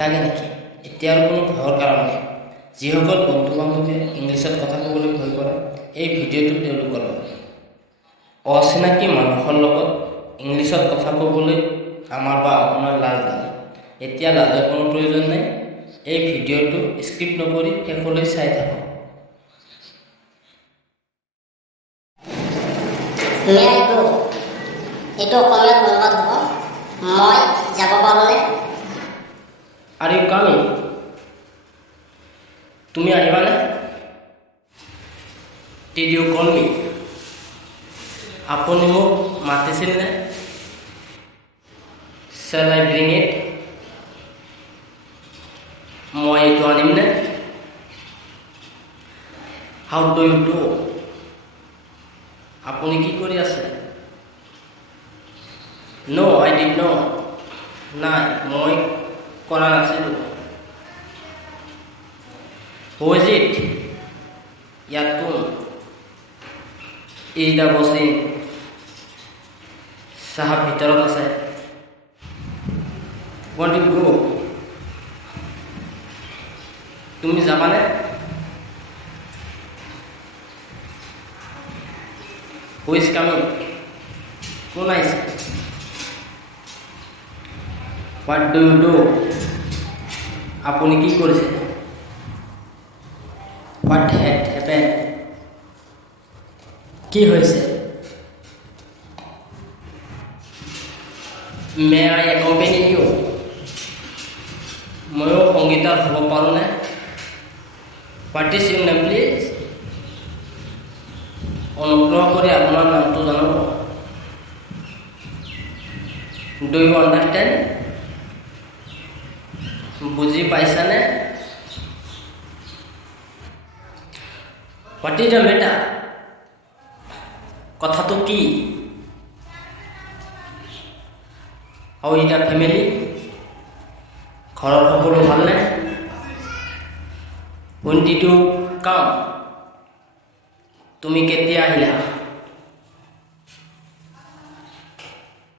লাগে নেকি? এতিয়া আৰু কোনো ভয়ৰ কাৰণ নাই। যিসকল বন্ধু বান্ধৱীয়ে ইংলিছত কথা ক'বলৈ ভয় কৰে, এই ভিডিঅ'টো তেওঁলোকৰ বাবে। অচিনাকি মানুহৰ লগত ইংলিছত কথা ক'বলৈ আমাৰ বা আপোনাৰ লাজ লাগে। এতিয়া লাজৰ কোনো প্ৰয়োজন নাই। এই ভিডিঅ'টো স্কিপ নকৰি শেষলৈ চাই থাকক। May I go? এইটো অসমীয়াত অনুবাদ হ'ব, মই যাব পাৰোঁনে? Are you coming? তুমি আহিবানে? Did you call me? আপুনি মোক মাতিছিলনে? Shall I bring it? মই এইটো আনিমনে? How do you do? আপুনি কি কৰি আছে? No I did not. নাই, মই কৰা নাছিলোঁ। Who is it? ইয়াত কোন? Is the boss in? চাহাব ভিতৰত আছে। Want you go? তুমি যাবানে? Who is coming? কোন আহিছে? What do you do? আপুনি কি কৰিছে? What head happen? কি হৈছে? May I accompany you? ময়ো সংগীতা হ'ব পাৰোঁনে? What is your name please? অনুগ্ৰহ কৰি আপোনাৰ নামটো জনাব। Do you understand? বুজি পাইছানে? What is the matter? কথাটো কি? How is the family? ঘৰৰ সকলো ভালনে? When did you come? তুমি কেতিয়া আহিলা?